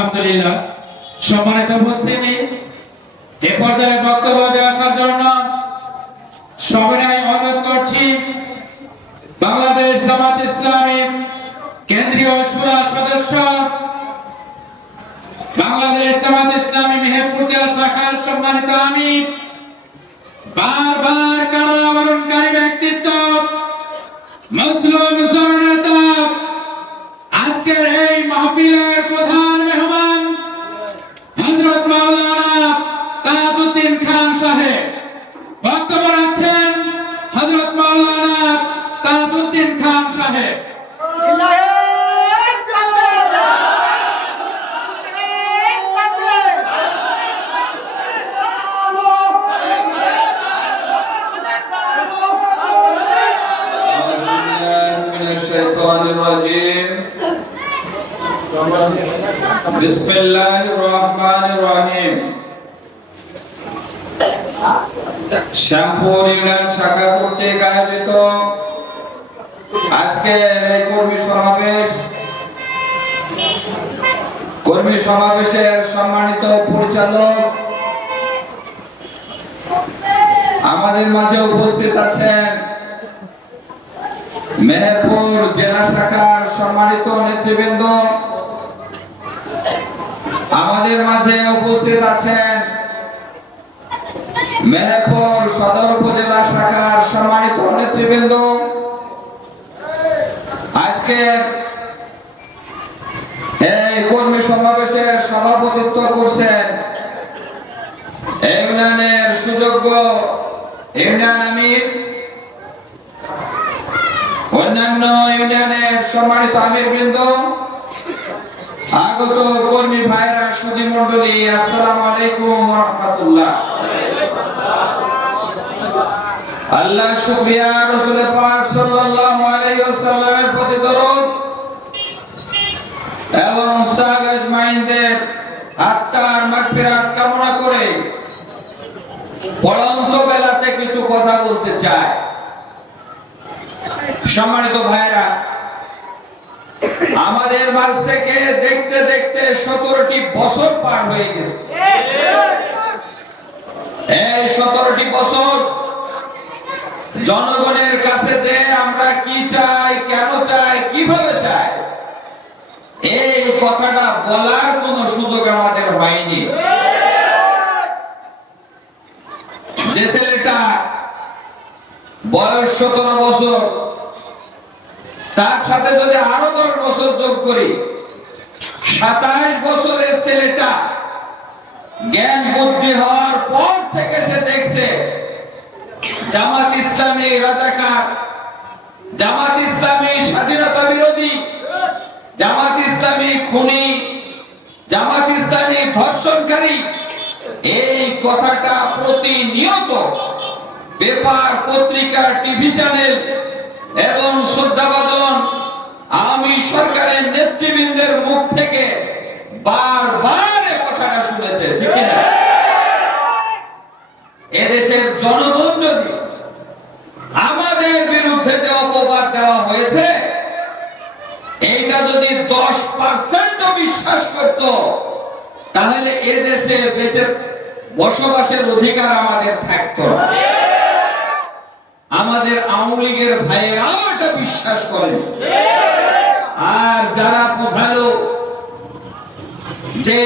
আলহামদুলিল্লাহ। সম্মানিত উপস্থিতি, এ পর্যায়ে বক্তব্য দেওয়ার জন্য সবিনয় অনুরোধ করছি বাংলাদেশ জামাত ইসলামী কেন্দ্রীয় শুরা সদস্য, বাংলাদেশ জামাত ইসলামী মেহেরপুর জেলা শাখার সম্মানিত আমির, বারবার কারাবরণকারী ব্যক্তিত্ব, মুসলিম জননেতা, আজকের এই মাহফিলের প্রধান মেহমান হযরত মাওলানা তাজউদ্দীন খান সাহেব। বক্তব্য রাখছেন হযরত মাওলানা তাজউদ্দীন খান সাহেব। বিসমিল্লাহির রহমানির রহিম। শ্যামপুর ইউনিয়ন শাখা কর্তৃক আয়োজিত আজকের এই কর্মী সমাবেশের সম্মানিত পরিচালক, আমাদের মাঝে উপস্থিত আছেন মেহেরপুর জেলা শাখার সম্মানিত নেতৃবৃন্দ, আমাদের মাঝে উপস্থিত আছেন মেহেরপুর সদর উপজেলা শাখার সম্মানিত নেতৃবৃন্দ। আজকে এই কর্মী সমাবেশের সভাপতিত্ব করছেন ইউনিয়নের সুযোগ্য ইউনিয়ন আমির, অন্যান্য ইউনিয়নের সম্মানিত আমিরবৃন্দ, আগত কর্মী ভাইরা, সুধী মণ্ডলী, আসসালামু আলাইকুম ওয়া রাহমাতুল্লাহ। আল্লাহ শুকরিয়া, রাসূল পাক সাল্লাল্লাহু আলাইহি ওয়াসাল্লামের প্রতি দরুদ এবং সাহাবা আজমাইনদের আত্মার মাগফিরাত কামনা করে পড়ন্ত বেলাতে কিছু কথা বলতে চাই। সম্মানিত ভাইরা, আমাদের মাঝ থেকে দেখতে দেখতে 17টি বছর পার হয়ে গেছে। এই 17টি বছর জনগণের কাছে যে আমরা কি চাই, কেন চাই, কিভাবে চাই, এই কথাটা বলার কোনো সুযোগ আমাদের হয়নি। যে ছেলেটা বয়স 17 বছর, তার সাথে যদি আরো 10 বছর যোগ করি, 27 বছরের ছেলেটা জ্ঞান বুদ্ধি হওয়ার পর থেকে সে দেখছে জামাত ইসলামী রাজাকার, জামাত ইসলামী স্বাধীনতা বিরোধী, জামাত ইসলামী খুনি, জামাত ইসলামী ধর্ষণকারী। এই কথাটা প্রতিনিয়ত পেপার, পত্রিকা, টিভি চ্যানেল এবং শ্রদ্ধাভাজন আওয়ামী সরকারের নেতৃবৃন্দের মুখ থেকে বারবার এই কথাটা শুনেছে, ঠিক না? এদেশের জনগণ যদি আমাদের বিরুদ্ধে যে অপবাদ দেওয়া হয়েছে এইটা যদি 10% বিশ্বাস করত, তাহলে এদেশে বেঁচে বসবাসের অধিকার আমাদের থাকতো না। আমাদের আওয়ামী লীগের ভাইয়েরাও এটা বিশ্বাস করেনি। আর যারা বোঝালো যে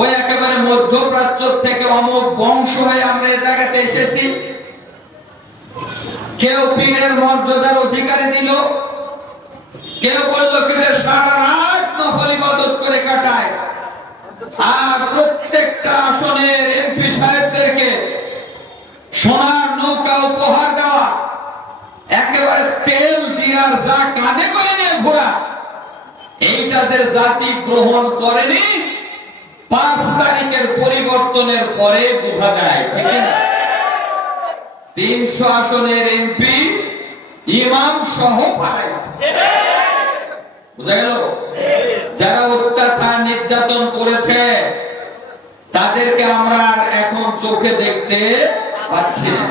ওই একেবারে মধ্যপ্রাচ্য থেকে অমুক বংশ হয়ে আমরা এই জায়গাতে এসেছি, কেউ পীরের মর্যাদার অধিকারী দিল, কেউ বলল কি সারা রাত নফল ইবাদত করে কাটায়, আর প্রত্যেকটা আসনের এমপি সাহেবদেরকে সোনার নৌকা উপহার দেওয়া, একেবারে তেল দিয়ার যা কাঁধে করে নিয়ে ঘোরা, এইটা যে জাতি গ্রহণ করেনি 5 তারিখের পরিবর্তনের পরে বোঝা যায়, ঠিক না? 300 আসনের এমপি ইমাম সহ পালাইছে, বুঝা গেল? যারা অত্যাচার নির্যাতন করেছে তাদেরকে আমরা এখন চোখে দেখতে পাচ্ছি না।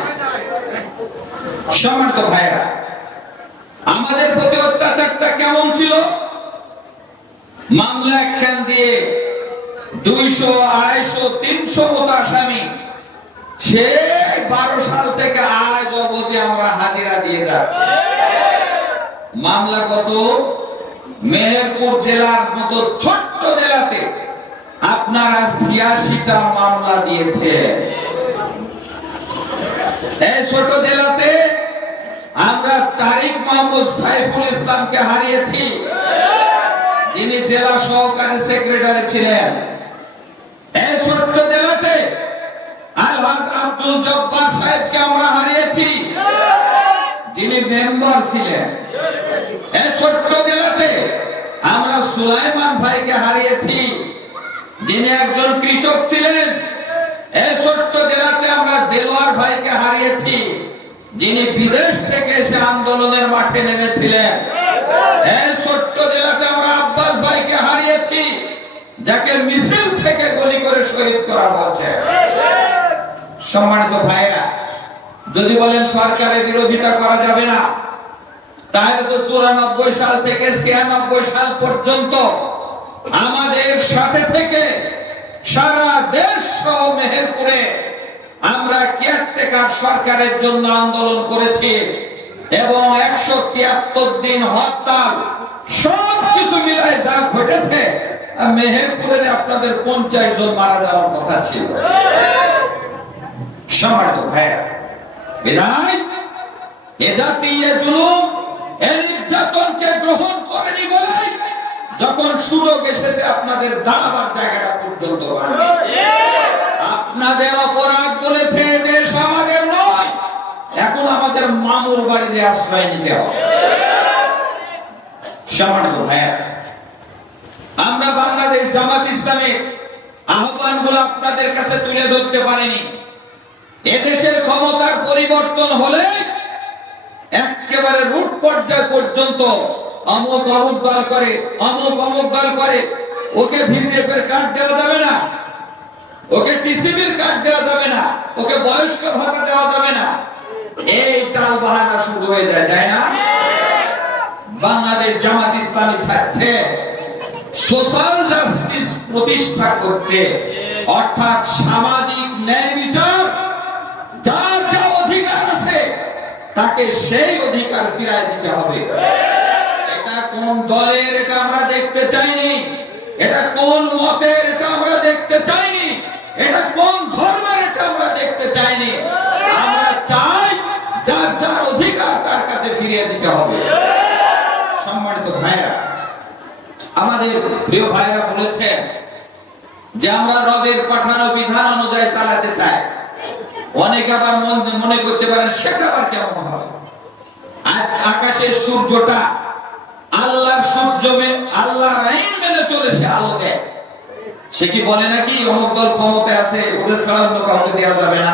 সম্মানিত ভাইরা, আমাদের প্রতি অত্যাচারটা কেমন ছিল মামলা একখান দিয়ে 200, 250, 300 মতো আসামি সে 12 সাল থেকে আজ অবধি আমরা হাজিরা দিয়ে যাচ্ছি। মামলা কত? মেহেরপুর জেলার মতো ছোট্ট জেলাতে আপনারা 86টা মামলা দিয়েছে। এই ছোট জেলাতে আমরা তারিক মোহাম্মদ সাইফুল ইসলামকে হারিয়েছি, যিনি জেলা সহকারী সেক্রেটারি ছিলেন। এই ছোট্ট জেলাতে আলহাজ আব্দুল জব্বার সাহেবকে আমরা হারিয়েছি, যিনি মেম্বার ছিলেন। এই ছোট্ট জেলাতে আমরা সুলাইমান ভাইকে হারিয়েছি, যিনি একজন কৃষক ছিলেন। এই ছোট্ট জেলাতে আমরা দেলোয়ার ভাইকে হারিয়েছি, যিনি বিদেশ থেকে এসে আন্দোলনের মাঠে নেমেছিলেন। এই ছোট্ট জেলাতে আমরা আব্বাস ভাইকে হারিয়েছি, যাকে মিছিল থেকে গুলি করে শহীদ করা হয়েছে। সম্মানিত ভাইরা, যদি বলেন সরকারের বিরোধিতা করা যাবে না, তাহলে তো 94 সাল থেকে 96 সাল পর্যন্ত আমাদের সাথে থেকে সারা দেশ সহ মেহেরপুরে আমরা কেয়ারটেকার সরকারের জন্য আন্দোলন করেছি এবং 173 দিন হরতাল, সবকিছু মিলাই যা ঘটেছে, মেহেরপুরে আপনাদের 50 জন মারা যাওয়ার কথা ছিল। সম্মানিত ভাইরা, বিদায় এ জাতি এ জুলুম এ নির্যাতনকে গ্রহণ করেনি বলে যখন সুযোগ এসেছে আপনাদের দাঁড়াবার জায়গাটা পর্যন্ত পাননি। আপনাদের অপরাধ বলেছে দেশ আমাদের নয়, এখন আমাদের মামুর বাড়িতে আশ্রয় নিতে হবে। সম্মানিত ভাইরা, আমরা বাংলাদেশ জামাত ইসলামের আহ্বানগুলো আপনাদের কাছে তুলে ধরতে পারিনি। এদেশের ক্ষমতার পরিবর্তন হলে একেবারে রুট পর্যায় পর্যন্ত অমুক অমুক দল করে, অমুক অমুক দল করে, ওকে ভিভিএফের কার্ড দেওয়া যাবে না, ওকে টিসিবির কার্ড দেওয়া যাবে না, ওকে বয়স্ক ভাতা দেওয়া যাবে না, এই টাল বাহানা শুরু হয়ে যায়, তাই না? বাংলাদেশ জামাত ইসলামী চাচ্ছে সোশ্যাল জাস্টিস প্রতিষ্ঠা করতে, অর্থাৎ সামাজিক ন্যায় বিচার, যার যা অধিকার আছে তাকে সেই অধিকার ফিরায় দিতে হবে। এটা কোন দলের, এটা আমরা দেখতে চাইনি। এটা কোন মতের, এটা আমরা দেখতে চাইনি। এটা কোন ধর্মের, এটা আমরা দেখতে চাইনি। আমরা চাই যার যার অধিকার তার কাছে ফিরিয়ে দিতে হবে। সম্মানিত ভাইরা, আমাদের প্রিয় ভাইরা বলেছেন যে আমরা রবের পাঠানো বিধান অনুযায়ী চালাতে চাই। অনেক আবার মনে করতে পারেন সেটা আবার কেমন হবে? আজ আকাশের সূর্যটা আল্লাহর সূর্য, আল্লাহর আইন মেনে চলে সে আলো দেয়। সে কি বলে নাকি অমুক দল ক্ষমতায় আছে, ওদের ছাড়া অন্য কাউকে দেওয়া যাবে না,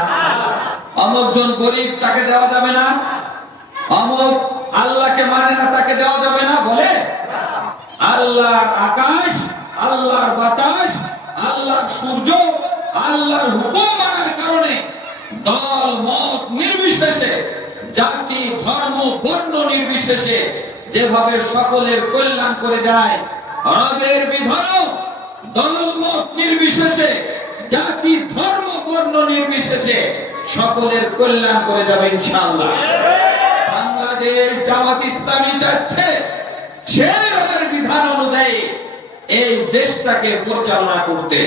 অমুক জন গরিব তাকে দেওয়া যাবে না, অমুক আল্লাহকে মানে না তাকে দেওয়া যাবে না? বলে আল্লাহর আকাশ, আল্লাহর বাতাস, আল্লাহর সূর্য, আল্লাহর হুকুম মানার কারণে দল মত নির্বিশেষে, জাতি ধর্ম বর্ণ নির্বিশেষে যেভাবে সকলের কল্যাণ করে যায়, রবের বিধান দল মত নির্বিশেষে, জাতি ধর্ম বর্ণ নির্বিশেষে সকলের কল্যাণ করে যাবে ইনশাআল্লাহ। বাংলাদেশ জামাত ইসলামী চাচ্ছে সেই রবের বিধান অনুযায়ী এই দেশটাকে পরিচালনা করতে।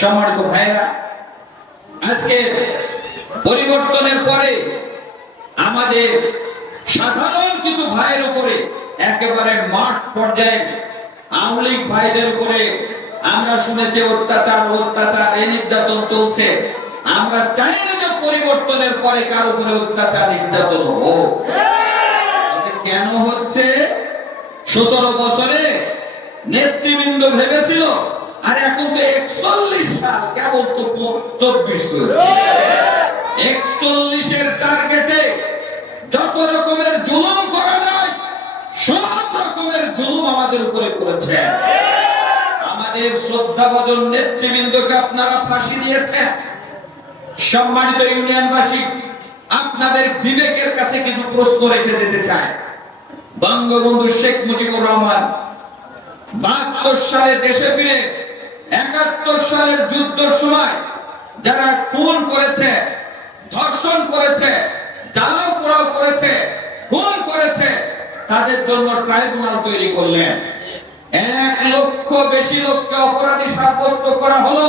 সম্মানিত ভাইরা, আজকে পরিবর্তনের পরে আমাদের সাধারণ কিছু ভাইয়ের উপরে একেবারে মাঠ পর্যায়ে আওয়ামী লীগ ভাইদের উপরে আমরা শুনেছি অত্যাচার, এই নির্যাতন চলছে। আমরা চাই না যে পরিবর্তনের পরে কার উপরে অত্যাচার নির্যাতন হোক। কেন হচ্ছে? 17 বছরে নেতৃবৃন্দ ভেবেছিল, আর এখন তো 41 সাল, কেবল তো 24 চলছে। 41 এর টার্গেটে যত রকমের জুলুম করা যায় সব রকমের জুলুম আমাদের উপরে করেছে। আমাদের শ্রদ্ধাভাজন নেতৃবৃন্দকে আপনারা ফাঁসি দিয়েছেন। সম্মানিত ইউনিয়নবাসী, আপনাদের বিবেকের কাছে কিছু প্রশ্ন রেখে যেতে চাই। বঙ্গবন্ধু শেখ মুজিবুর রহমান 72 সালে দেশে ফিরে 71 সালের যুদ্ধের সময় যারা খুন করেছে, ধর্ষণ করেছে, জ্বালাও পোড়াও করেছে, খুন করেছে, তাদের জন্য ট্রাইব্যুনাল তৈরি করলেন। 1 লক্ষ বেশি লোককে অপরাধী সাব্যস্ত করা হলো।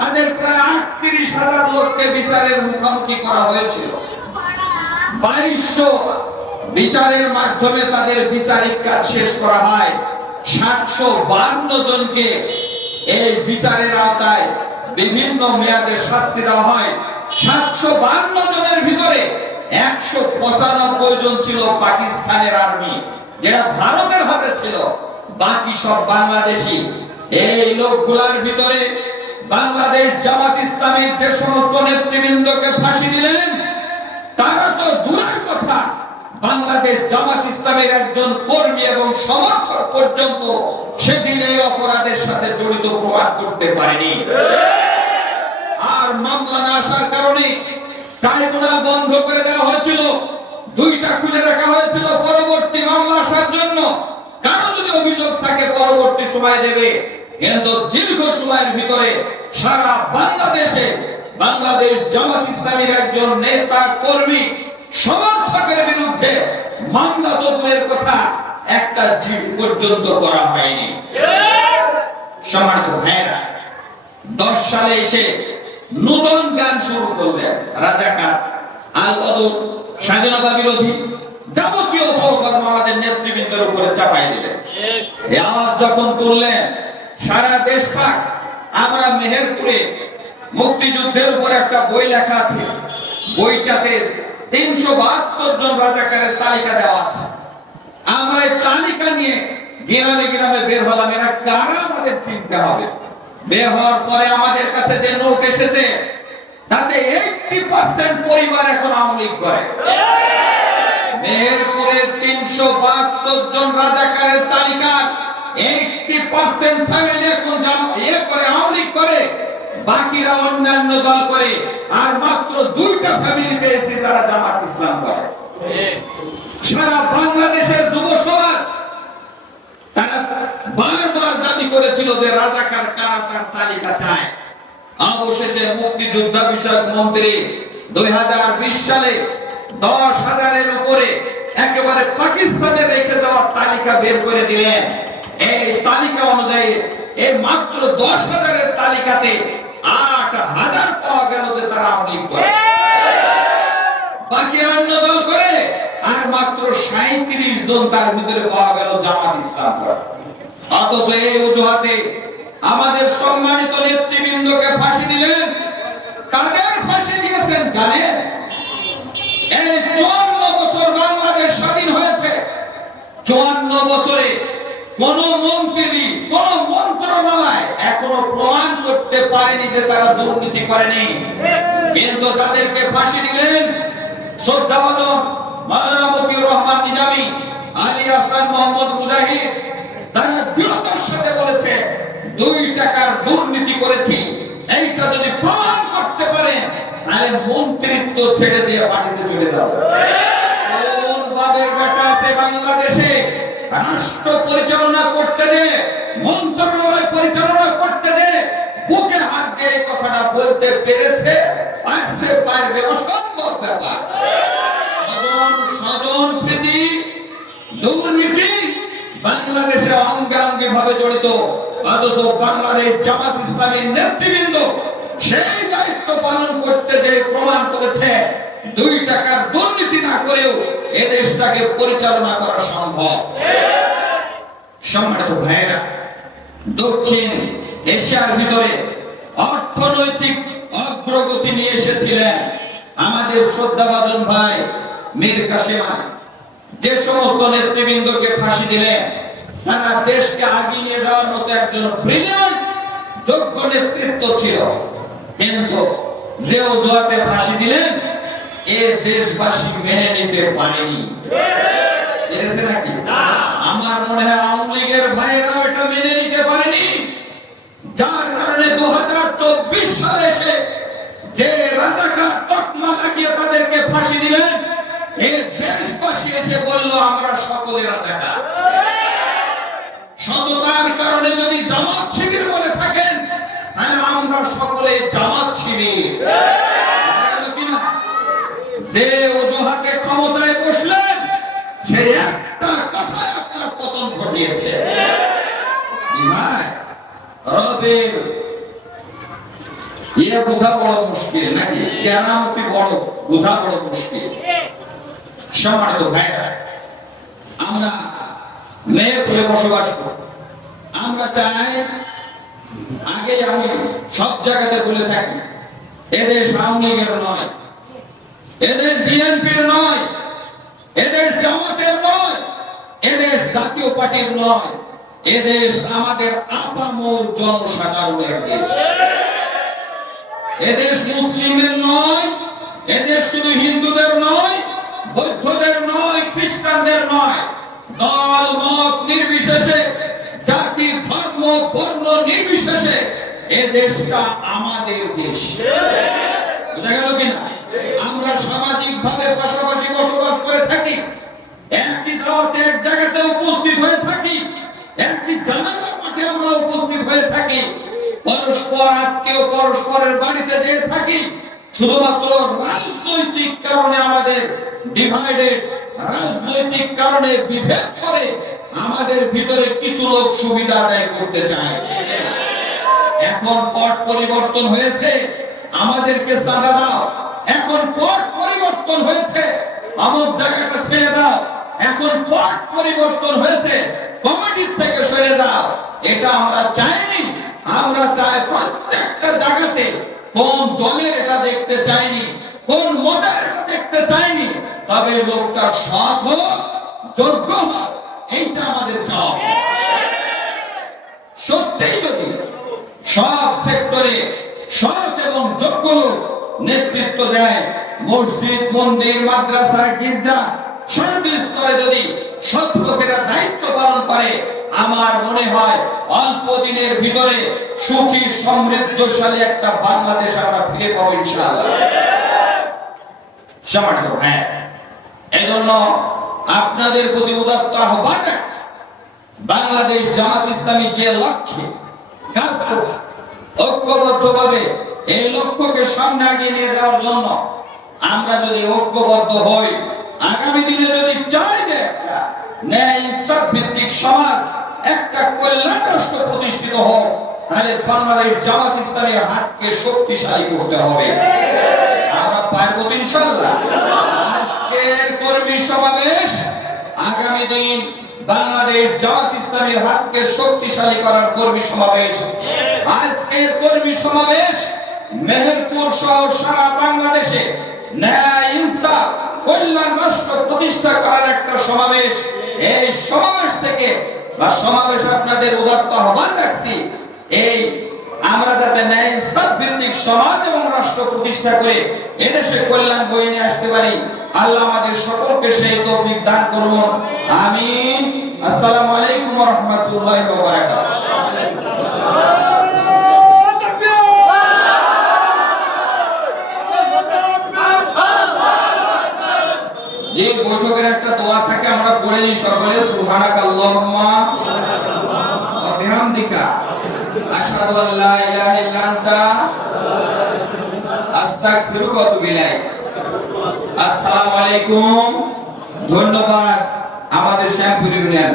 তাদের প্রায় 38,000 লোককে বিচারের মুখোমুখি করা হয়েছিল। 2200 বিচারের মাধ্যমে তাদের বিচারিক কাজ শেষ করা হয়। 752 জনকে এই বিচারের আওতায় বিভিন্ন মেয়াদে শাস্তি দেওয়া হয়। 752 জনের ভিতরে 195 জন ছিল পাকিস্তানের আর্মি, যেটা ভারতের হাতে ছিল, বাকি সব বাংলাদেশি। এই লোকগুলার ভিতরে বাংলাদেশ জামাত ইসলামের যে সমস্ত নেতৃবৃন্দকে ফাঁসি দিলেন, তারা তো দূরের কথা, বাংলাদেশ জামাত ইসলামের একজন কর্মী এবং সমর্থক পর্যন্ত সেদিন এই অপরাধের সাথে জড়িত প্রমাণ করতে পারেনি। আর মামলা না আসার কারণে ট্রাইব্যুনাল বন্ধ করে দেওয়া হয়েছিল, 2টা খুলে রাখা হয়েছিল পরবর্তী মামলা আসার জন্য। কারো যদি অভিযোগ থাকে পরবর্তী সময় দেবে, কিন্তু দীর্ঘ সময়ের ভিতরে সারা বাংলাদেশে বাংলাদেশ জামাত ইসলামের একজন নেতা কর্মী সমর্থকের বিরুদ্ধে মামলা দূরের কথা, একটা জিড পর্যন্ত করা হয়নি। সম্মানিত ভাইরা, 10 সালে এসে নতুন গান শুরু করলেন রাজাকার, আল বদর, স্বাধীনতা বিরোধী, যাবতীয় অপকর্ম আমাদের নেতৃবৃন্দের উপরে চাপাই দিলেন। এই আওয়াজ যখন তুললেন সারা দেশ পাক, আমরা মেহেরপুরে মুক্তিযুদ্ধের উপর একটা বই লেখা আছে, বইটাতে 372 জন রাজাকারের তালিকা দেওয়া আছে। আমরা এই তালিকা নিয়ে গ্রামে গ্রামে বের হলাম, এরা কারা আমাদের চিনতে হবে। বের হওয়ার পরে আমাদের কাছে যে নোট এসেছে, তাতে 80% পরিবার এখন আওয়ামী লীগ করে। মেহেরপুরে 372 জন রাজাকারের তালিকা 80% ফ্যামিলি এখন করে আওয়ামী লীগ করে, বাকিরা অন্যান্য দল করে। আর মাত্র 2টা ফ্যামিলি পেয়েছে যারা জামাত ইসলাম করে। সারা বাংলাদেশের যুব সমাজ তারা বারবার দাবি করেছিল যে রাজাকার কারা, তার তালিকা চায়। অবশেষে মুক্তিযোদ্ধা বিষয়ক মন্ত্রী 2020 সালে 10,000-এর উপরে একেবারে পাকিস্তানের রেখে যাওয়ার তালিকা বের করে দিলেন। এই তালিকা অনুযায়ী এই মাত্র 10,000-এর তালিকাতে 8,000 পাওয়া গেল যে তারা আওয়ামী লীগ করে, বাকি অন্য দল করে। আর মাত্র 37 জন তার ভিতরে পাওয়া গেল জামাত ইসলাম করে। অথচ এই অজুহাতে আমাদের সম্মানিত নেতৃবৃন্দকে ফাঁসি দিলেন। কাদের ফাঁসি দিয়েছেন জানেন? এই 54 বছর বাংলাদেশ স্বাধীন হয়েছে, 54 বছরে কোন মন্ত্রী, কোন মন্ত্রণালয় এখনো প্রমাণ করতে পারেনি যে তারা দুর্নীতি করেনি। কিন্তু যাদেরকে ফাঁসি দিলেন, শ্রদ্ধাভাজন মাওলানা মতিউর রহমান নিজামী, আলী হাসান মোহাম্মদ মুজাহিদ, তারা দৃঢ়তার সাথে বলেছে 2 টাকার দুর্নীতি করেছি। এইটা যদি প্রমাণ করতে পারে, তাহলে মন্ত্রিত্ব ছেড়ে দিয়ে বাড়িতে চলে যাও। কোন বাবের বেটা আছে বাংলাদেশে রাষ্ট্র পরিচালনা করতে দে, মন্ত্রণালয় পরিচালনা করতে দে, বুকে হাত দিয়ে কথাটা বলতে পেরেছে? পারবে? অসম্ভব ব্যাপার। স্বজন প্রীতি, দুর্নীতি বাংলাদেশে অঙ্গাঙ্গি ভাবে জড়িত। অথচ বাংলাদেশ জামাত ইসলামের নেতৃবৃন্দ সেই দায়িত্ব পালন করতে যে প্রমাণ করেছে 2 টাকার দুর্নীতি না করেও এ দেশটাকে পরিচালনা করা সম্ভব। সম্মানিত ভাইয়েরা, দক্ষিণ এশিয়ার ভিতরে অর্থনৈতিক অগ্রগতি নিয়ে এসেছিলেন আমাদের শ্রদ্ধাভাজন ভাই মীর কাসেম আলী। যে সমস্ত নেতৃবৃন্দকে ফাঁসি দিলেন, তারা দেশকে আগিয়ে নিয়ে যাওয়ার মতো একজন ব্রিলিয়ান্ট যোগ্য নেতৃত্ব ছিল। কিন্তু যে অজুহাতে ফাঁসি দিলেন, এ দেশবাসী মেনে নিতে পারেনি। পেরেছে নাকি? আমার মনে হয় আওয়ামী লীগের ভাইয়েরা এটা মেনে নিতে পারেনি, যার কারণে 2024 সালে এসে যে রাজাকার তকমা লাগিয়ে তাদেরকে ফাঁসি দিলেন, এই দেশবাসী এসে বলল আমরা সকলে রাজাকার। সততার কারণে যদি জামাত শিবির বলে থাকেন, তাহলে আমরা সকলে জামাত শিবির। কিনা যে অজুহাতে ক্ষমতায় বসলেন, সে একটা কথায় আপনার পতন ঘটিয়েছে। রবের ইয়ে বোঝা বড় মুশকিল নাকি কেরামতি বড় বোঝা বড় মুশকিল। সম্মানিত ভাইরা, আমরা মেহেরপুরে বসবাস করি। আমরা চাই, আগে আমি সব জায়গাতে বলে থাকি, এদের আওয়ামী লীগের নয়, এদের বিএনপির নয়, এদের জামাতের নয়, এদের জাতীয় পার্টির নয়, এদেশ আমাদের আপামর জনসাধারণের দেশ। এদেশ মুসলিমের নয়, এদেশ শুধু হিন্দুদের নয়, বৌদ্ধদের নয়, খ্রিস্টানদের নয়, দল মত নির্বিশেষে, জাতি ধর্ম বর্ণ নির্বিশেষে এ দেশটা আমাদের দেশ। বুঝা গেল কিনা? আমরা সামাজিক ভাবে পাশাপাশি বসবাস করে থাকি, একই দাওয়াতে এক জায়গাতে উপস্থিত হয়ে থাকি, একই জানাজার মাঠে আমরা উপস্থিত হয়ে থাকি, পরস্পর আত্মীয় পরস্পরের বাড়িতে যেয়ে থাকি। শুধুমাত্র রাজনৈতিক কারণে আমাদের ডিভাইডেড, রাজনৈতিক কারণে বিভেদ করে আমাদের ভিতরে কিছু লোক সুবিধা আদায় করতে চায়। এখন পট পরিবর্তন হয়েছে, আমাদেরকে চাঁদা দাও। এখন পট পরিবর্তন হয়েছে, আমক জায়গাটা ছেড়ে দাও। এখন পট পরিবর্তন হয়েছে, কমিটির থেকে সরে দাও। এটা আমরা চাইনি। আমরা চাই প্রত্যেকটা জায়গাতে কোন দলের এটা দেখতে চাইনি, কোন মতের এটা দেখতে চাইনি, তবে লোকটা সৎ হোক, যোগ্য হোক, এইটা আমাদের চাপ। সত্যিই যদি সব সেক্টরে সৎ এবং যোগ্য লোক নেতৃত্ব দেয়, মসজিদ, মন্দির, মাদ্রাসা, গির্জা সর্বস্তরে যদি সৎ লোকেরা দায়িত্ব পালন করে, আমার মনে হয় অল্প দিনের ভিতরে সুখী সমৃদ্ধশালী একটা বাংলাদেশ আমরা ফিরে পাবো ইনশাআল্লাহ। সম্মানিত ভাই, এই জন্য আপনাদের প্রতি উদাত্ত আহ্বান রাখছি, বাংলাদেশ জামাত ইসলামী যে লক্ষ্যে কাজ করছে, ঐক্যবদ্ধভাবে এই লক্ষ্যকে সামনে এগিয়ে নিয়ে যাওয়ার জন্য আমরা যদি ঐক্যবদ্ধ হই, আগামী দিনে যদি চাই যে একটা ন্যায় ইনসাফ ভিত্তিক সমাজ, একটা কল্যাণ রাষ্ট্র প্রতিষ্ঠিত হোক, তাহলে বাংলাদেশ জামাত ইসলামের হাতকে শক্তিশালী করতে হবে। আমরা পারবো ইনশাআল্লাহ। আজকের কর্মী সমাবেশ আগামী দিন বাংলাদেশ জামাত ইসলামের হাতকে শক্তিশালী করার কর্মী সমাবেশ। আজকের কর্মী সমাবেশ মেহেরপুর সহ সারা বাংলাদেশে ন্যায় ইনসাফ কল্যাণ রাষ্ট্র প্রতিষ্ঠা করার একটা সমাবেশ। এই সমাবেশ থেকে বা সমাবেশ আপনাদের উদাত্ত আহ্বান রাখছি, এই আমরা যাতে ন্যায় ইনসাফ ভিত্তিক সমাজ এবং রাষ্ট্র প্রতিষ্ঠা করে এদেশে কল্যাণ বয়ে নিয়ে আসতে পারি। আল্লাহ আমাদের সকলকে সেই তৌফিক দান করুন, আমিন। আসসালামু আলাইকুম ওয়া রাহমাতুল্লাহি ওয়া বারাকাতুহু। যে বৈঠকের একটা দোয়া থাকে আমরা পড়ে নিই সকলে, সুবহানাকাল্লাহুম্মা ওয়া বিহামদিকা আশহাদু আল্লা ইলাহা ইল্লা আনতা আস্তাগফিরুকা ওয়া আতুবু ইলাইক। আসসালামু আলাইকুম। ধন্যবাদ আমাদের শ্যামপুর ইউনিয়ন।